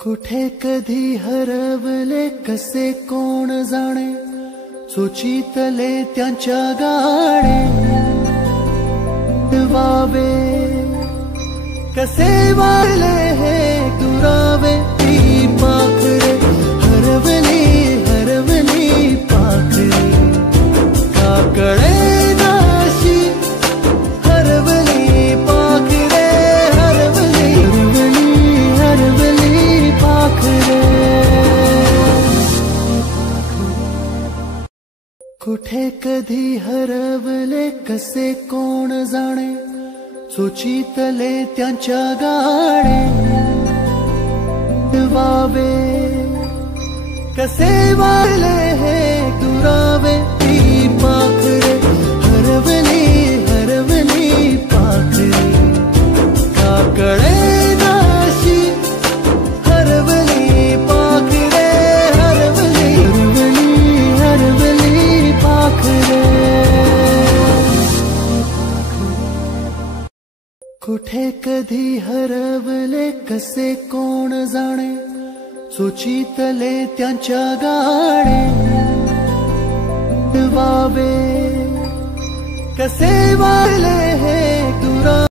कुठे कधी हरवले कसे कोण जाणे, सुचितले त्यांच्या गाणे वावे कसे वाळले हे दुरावे। ती पाखरे हरवली हरवली पाखरे का कळेनाशी हरवली पाखरे हरवली हरवली हरवली पाखरे। कुठे कधी हरवले कसे कोण जाणे, सुचितले त्यांच्या गाणे वावे कसे वाळले हे दुरावे। ती पाखरे हरवली हरवली पाखरे का कळेनाशी हरवली पाखरे हरवली हरवली हरवली पाखरे। कुठे कधी हरवले कसे कोण जाणे, सुचितले त्यांच्या गाणे वावे कसे वाळले हे दुरावे।